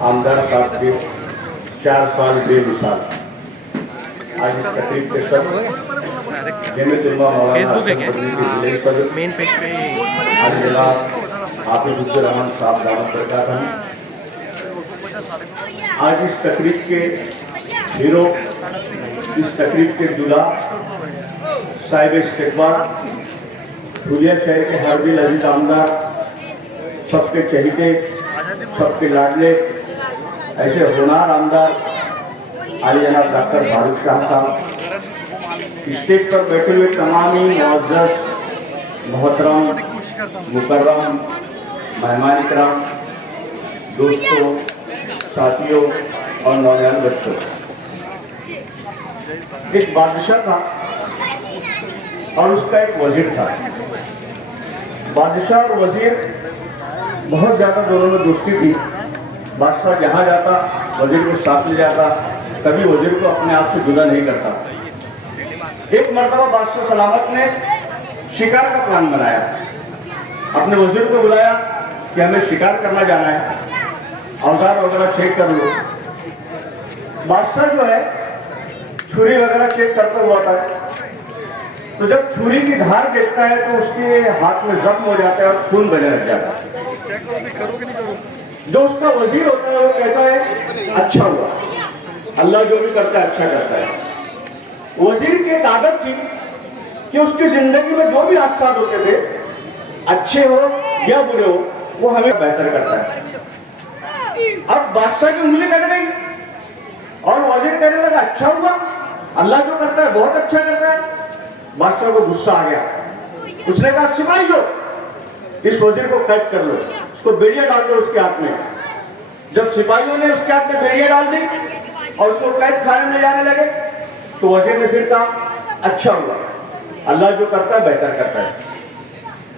आमदार साहब के 4 साल बेमिसाल आज इस तकरीब के सब मेन पेज पे हाफिजुर्रहमान साहब दावत सरकार हैं। आज इस तकरीब के हीरो, इस तकरीब के दूल्हा साहिब इस्तिकबाल धुलिया शहर के हर दिल अजीज आमदार, सबके चहीते, सबके लाडले, ऐसे होनार आमदार आली जनाब डॉक्टर फारूक शाह साहब, स्टेज पर बैठे हुए तमाम मुअज़्ज़ज़, मोहतरम, मुकर्रम, मेहमान इकराम, दोस्तों, साथियों और नौजवान बच्चों। एक बादशाह था और उसका एक वजीर था। बादशाह और वजीर बहुत ज़्यादा दोनों में दोस्ती थी। बादशाह जहाँ जाता वजीर को साथ ले जाता, कभी वजीर को अपने आप से जुदा नहीं करता। एक मर्तबा बादशाह सलामत ने शिकार का प्लान बनाया, अपने वजीर को बुलाया कि हमें शिकार करना जाना है, औजार वगैरह चेक कर लो। बादशाह जो है छुरी वगैरह चेक करता हुआ था, तो जब छुरी की धार देखता है तो उसके हाथ में जख्म हो जाता है और खून बहने लग जाता है। जो उसका वजीर होता है वो कहता है अच्छा हुआ, अल्लाह जो भी करता है अच्छा करता है। वजीर की एक आदत थी कि उसकी जिंदगी में जो भी हादसा होते थे, अच्छे हो या बुरे हो, वो हमें बेहतर करता है। अब बादशाह की उंगली कट गई और वजीर कहने लगा अच्छा हुआ, अल्लाह जो करता है बहुत अच्छा करता है। बादशाह को गुस्सा आ गया, उसने कहा सिपाहियों, इस वजीर को कैद कर लो, उसको बेड़ियां डाल दो उसके हाथ में। जब सिपाहियों ने उसके हाथ में बेड़ियां डाल दी और उसको कैद खाने में जाने लगे, तो वजीर ने फिर कहा अच्छा हुआ, अल्लाह जो करता है बेहतर करता है।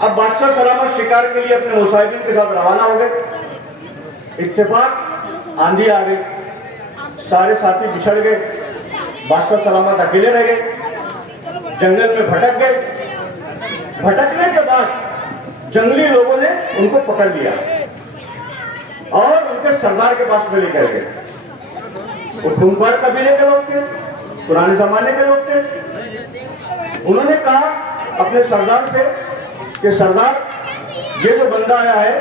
अब बादशाह सलामत शिकार के लिए अपने मुसाहिबीन के साथ रवाना हो गए। इत्तेफाक आंधी आ गई, सारे साथी बिछड़ गए, बादशाह सलामत अकेले रह गए, जंगल में भटक गए। भटकने के बाद जंगली लोगों ने उनको पकड़ लिया और उनके सरदार के पास में लेकर गए। वो खूंखार कबीले के लोग थे, पुराने जमाने के लोग थे। उन्होंने कहा अपने सरदार से कि सरदार, ये जो बंदा आया है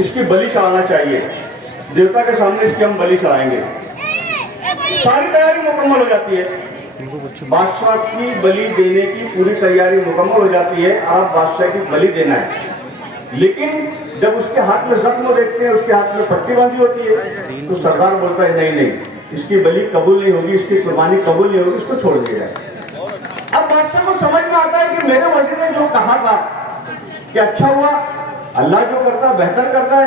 इसकी बलि चढ़ाना चाहिए, देवता के सामने इसकी हम बलि चढ़ाएंगे। सारी तैयारी मुकम्मल हो जाती है, बादशाह की बलि देने की पूरी तैयारी मुकम्मल हो जाती है। आप बादशाह की बलि देना है, लेकिन जब उसके हाथ में जख्म देखते हैं, उसके हाथ में पट्टी बांधी होती है, तो सरदार बोलता है नहीं नहीं, इसकी बलि कबूल नहीं होगी, इसकी कुर्बानी कबूल नहीं होगी, इसको छोड़ दिया जाए। अब बादशाह को समझ में आता है कि मेरे वजीर ने जो कहा था कि अच्छा हुआ, अल्लाह जो करता है बेहतर करता है,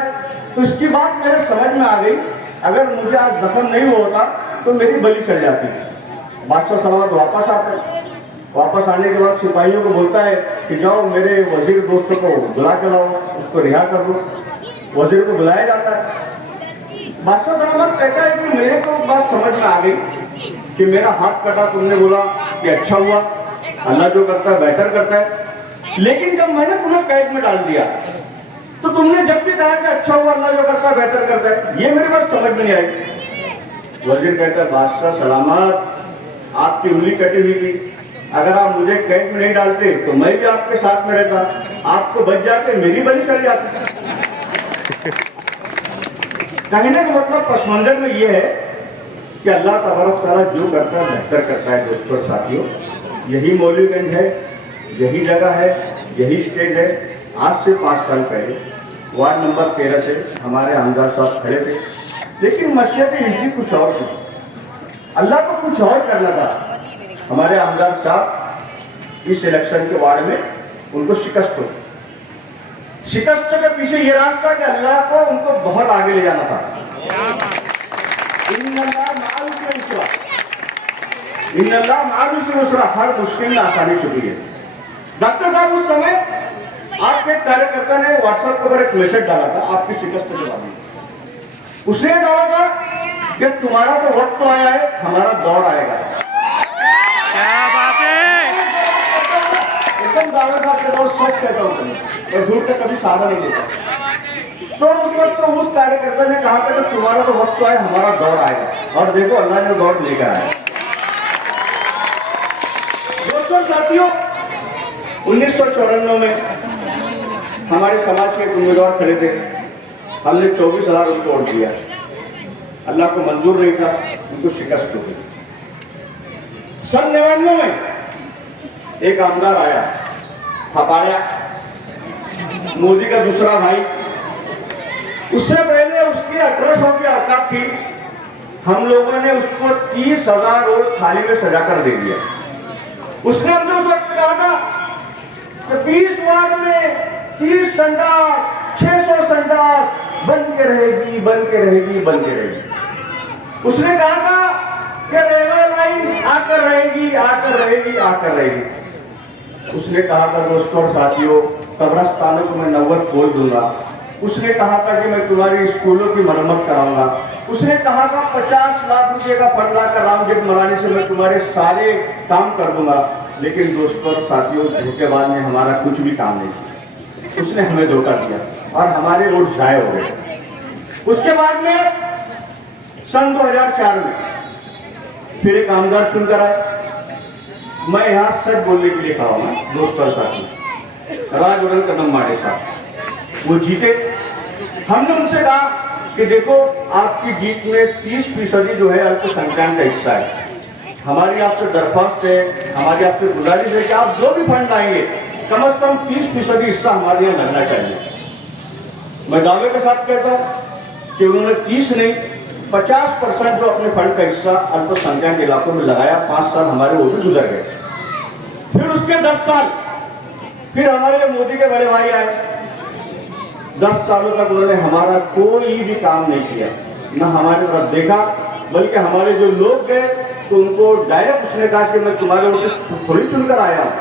तो इसकी बात मेरे समझ में आ गई। अगर मुझे आज जख्म नहीं होता तो मेरी बलि चल जाती। बादशाह सलामत वापस आता है। वापस आने के बाद सिपाहियों को बोलता है कि जाओ मेरे वजीर दोस्तों को बुला के लाओ, उसको रिहा कर दो। वजीर को बुलाया जाता है। बादशाह सलामत कहता है कि मेरे को बात समझ में आ गई कि मेरा हाथ कटा, तुमने बोला कि अच्छा हुआ, अल्लाह जो करता है बेहतर करता है, लेकिन जब मैंने तुम्हें कैद में डाल दिया तो तुमने जब भी कहा कि अच्छा हुआ, अल्लाह जो करता है बेहतर करता है, ये मेरी बात समझ में नहीं आई। वजीर कहता है बादशाह सलामत, आपकी उंगली कटी हुई थी, अगर आप मुझे कैद में नहीं डालते तो मैं भी आपके साथ में रहता, आपको बच जाते, मेरी बलि चल जाती। कहने का मतलब पस मंजर में ये है कि अल्लाह तबारक तआला जो करता है बेहतर करता है। दोस्तों साथियों, यही मौलवीगंज है, यही जगह है, यही स्टेज है। आज से 5 साल पहले वार्ड नंबर 13 से हमारे आमदार साहब खड़े थे, लेकिन मशयत हिजरी कुछ और थी, अल्लाह को कुछ और करना था। हमारे आमदार साहब इस इलेक्शन के वार्ड में उनको शिकस्त हो, शिकस्त के पीछे ये रास्ता कि अल्लाह को उनको बहुत आगे ले जाना था। इन्नल्लाह माअल उसरा, हर मुश्किल में आसानी छुपी है। डॉक्टर साहब उस समय आपके कार्यकर्ता ने व्हाट्सएप पर एक मैसेज डाला था आपकी शिकस्त के बारे में। उसने डाला था कि तुम्हारा तो वक्त तो आया है, हमारा दौर आएगा। क्या बात है, एकदम दावा करते रहो, सच कहता हूँ। और झूठ का कभी सहारा नहीं देता। तो उस वक्त तो उस कार्यकर्ता ने कहा था कि तुम्हारा तो वक्त आए, हमारा दौर आएगा, और देखो अल्लाह ने दौर लेकर आया। दोस्तों साथियों, 1994 में हमारे समाज के एक उम्मीदवार खड़े थे, हमने 24,000 उनको वोट दिया, अल्लाह को मंजूर नहीं था, उनको शिकस्त हो गई। सन 99 में एक आमदार आया, खपाड़िया, मोदी का दूसरा भाई। उससे पहले उसकी 1800 की औकात थी, हम लोगों ने उसको 30,000 रोज थाली में सजा कर दे दिया। उसने हमने उस वक्त कहा था कि 20 वार्ड में 30 संडास, 600 संडास बन के रहेगी, बन के रहेगी, बन के रहेगी। उसने कहा था कि रेलवे लाइन आकर रहेगी, आकर रहेगी, आकर रहेगी। उसने कहा था दोस्तों और साथियों, कब्रिस्तानों को मैं 90 खोल दूंगा। उसने कहा था कि मैं तुम्हारी स्कूलों की मरम्मत कराऊंगा। उसने कहा था 50 लाख रुपए का फंड लाकर राम जेठमलानी से मैं तुम्हारे सारे काम कर दूंगा। लेकिन दोस्तों और साथियों, धोखेबाज ने हमारा कुछ भी काम नहीं किया, उसने हमें धोखा दिया और हमारे वोट जाए हो गए। उसके बाद में सन 2004 में फिर एक आमदार चुनकर आए। मैं यहाँ सच बोलने के लिए खड़ा हूँ दोस्तों और साथियों, राजवरण कदम मारे साहब, वो जीते। हमने उनसे कहा कि देखो आपकी जीत में 30% जो है अल्पसंख्यक का हिस्सा है। हमारी आपसे दरख्वास्त है, हमारी आपसे गुजारिश है कि आप जो भी फंड लाएंगे कम से कम 30% हिस्सा हमारे यहाँ लगना चाहिए। मैं दावे के साथ कहता हूँ कि उन्होंने 30 नहीं 50% जो अपने फंड का हिस्सा अल्पसंख्यक इलाकों में लगाया। 5 साल हमारे वो भी गुजर गए। फिर उसके 10 साल फिर हमारे मोदी के बड़े भाई आए। 10 सालों तक उन्होंने हमारा कोई भी काम नहीं किया, न हमारे तरफ देखा, बल्कि हमारे जो लोग गए तो उनको डायरेक्ट उसने कहा कि मैं तुम्हारे वोट थोड़ी चुनकर आया हूं।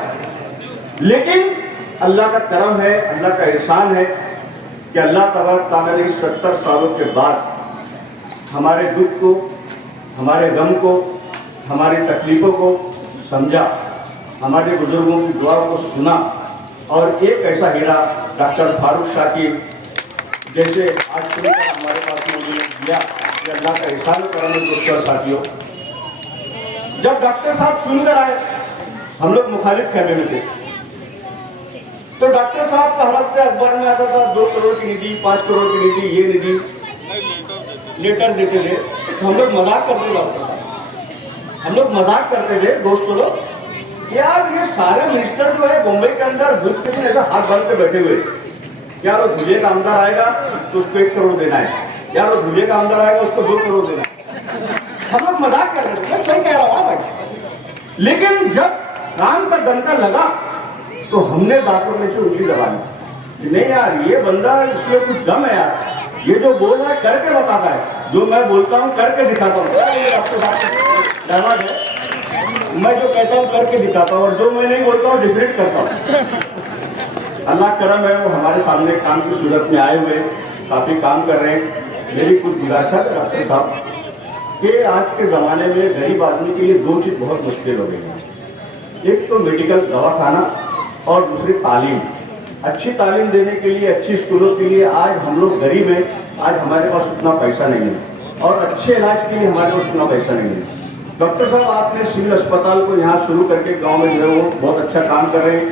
लेकिन अल्लाह का करम है, अल्लाह का एहसान है कि अल्लाह तबारक तआला ने 70 सालों के बाद हमारे दुख को, हमारे गम को, हमारी तकलीफों को समझा, हमारे बुजुर्गों की दुआओं को सुना और एक ऐसा हीरा डॉक्टर फारूक शाकिर जैसे आज हमारे पास उन्होंने दिया कि अल्लाह का एहसान करम है। दोस्तों और साथियों, जब डॉक्टर साहब चुनकर आए, हम लोग मुखालिफ खेमे में थे, तो डॉक्टर साहब का हर हफ्ते अखबार में आता था 2 करोड़ की निधि, 5 करोड़ की निधि, ये निधि लेटर देते थे। तो हम लोग मजाक करते डॉक्टर साहब, हम लोग मजाक करते थे दोस्तों लोग, यार ये सारे मिनिस्टर जो है मुंबई के अंदर बुद्ध के दिन ऐसा हाथ बांध के बैठे हुए, यार वो दूल्हे का आमदार आएगा तो उसको 1 करोड़ देना है, यार वो दूल्हे का आमदार आएगा उसको 2 करोड़ देना है। हम लोग मजाक कर रहे थे, सही कह रहा हूँ भाई। लेकिन जब काम का डंका लगा तो हमने बातों में से उंगली दबा ली, नहीं यार ये बंदा, इसमें कुछ दम है यार, ये जो बोल रहा है करके बताता है, जो मैं बोलता हूँ करके दिखाता हूँ। मैं जो कहता हूँ करके दिखाता हूँ और जो मैं नहीं बोलता हूँ डिफरेंट करता हूँ। अल्लाह करम है, वो हमारे सामने काम की सूरत में आए हुए काफी काम कर रहे हैं। मेरी कुछ गुजारिश है डॉक्टर साहब कि आज के ज़माने में गरीब आदमी के लिए 2 चीज़ बहुत मुश्किल हो गई है। एक तो मेडिकल दवाखाना और दूसरी तालीम। अच्छी तालीम देने के लिए, अच्छी स्कूलों के लिए आज हम लोग गरीब हैं, आज हमारे पास उतना पैसा नहीं है और अच्छे इलाज के लिए हमारे पास उतना पैसा नहीं है। डॉक्टर साहब आपने सिविल अस्पताल को यहाँ शुरू करके गांव में जो है वो बहुत अच्छा काम कर रहे हैं।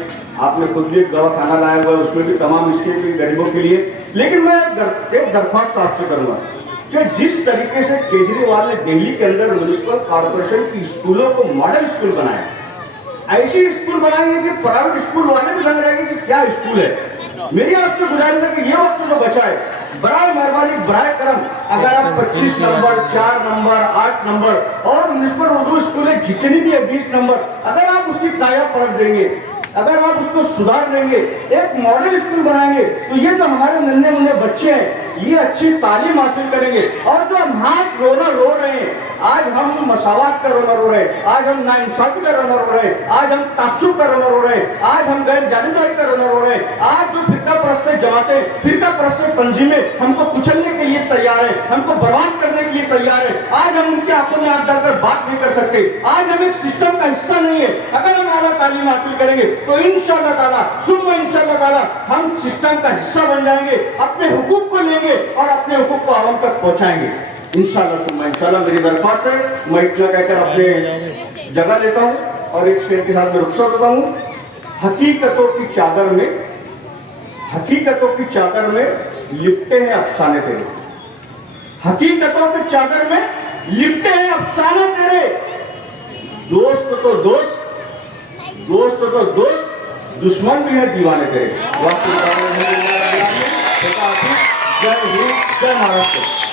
आपने खुद भी एक दवाखाना लाया हुआ है, उसमें भी तमाम स्कीम भी गरीबों के लिए। लेकिन मैं एक दरख्वास्त आपसे करूँगा कि जिस तरीके से केजरीवाल ने दिल्ली के अंदर म्यूनिसिपल कॉर्पोरेशन की स्कूलों को मॉडल स्कूल बनाया, ऐसी स्कूल बनाएंगे कि प्राइवेट स्कूल वाले भी समझ रहेंगे कि क्या स्कूल है। मेरी आपसे गुजारिश है कि ये वक्त जो बचा है, बराए मेहरबानी बराए करम, अगर आप 25 नंबर, 4 नंबर, 8 नंबर और म्यूनिसिपल उर्दू स्कूल जितनी भी है 20 नंबर, अगर आप उसकी काया पलट देंगे, अगर आप उसको सुधार देंगे, एक मॉडल स्कूल बनाएंगे, तो ये जो हमारे नन्हे मुन्ने बच्चे हैं ये अच्छी तालीम हासिल करेंगे। और जो हम हाथ रोना रो रहे हैं, आज हम मसावत का रोना रो रहे हैं, आज हम नाइंसाफी का रोना रो रहे हैं, आज हम तासुब का रोना रो रहे हैं, आज हम गैर जानिबदारी का रोना रो रहे हैं, आज जो फिरका परस्त जमातें, फिरका परस्त तंजीमें हमको कुचलने के लिए तैयार है, हमको बर्बाद करने के लिए तैयार है, आज हम उनके आंखों में आंख डालकर बात नहीं कर सकते। आज हम एक सिस्टम का हिस्सा नहीं है। अगर हम ताला तालीम हासिल करेंगे तो इंशाअल्लाह ताला सुम्मा इंशाअल्लाह ताला हम सिस्टम का हिस्सा बन जाएंगे, अपने हुकूक को लेंगे और अपने हुकूक को आवाम तक पहुंचाएंगे इंशाअल्लाह सुम्मा इंशाअल्लाह। मेरी दरख्वास्त है, मैं इतना कहकर अपने जगह लेता हूँ और एक शेर के साथ में रुखसत होता हूँ। हकीकतों की चादर में लिपटे हैं अफसाने तेरे, हकीकतों की चादर में लिपटे हैं अफसाने तेरे, दोस्त तो दोस्त, दुश्मन भी है दीवाने तेरे। जय हिंद, जय महाराष्ट्र।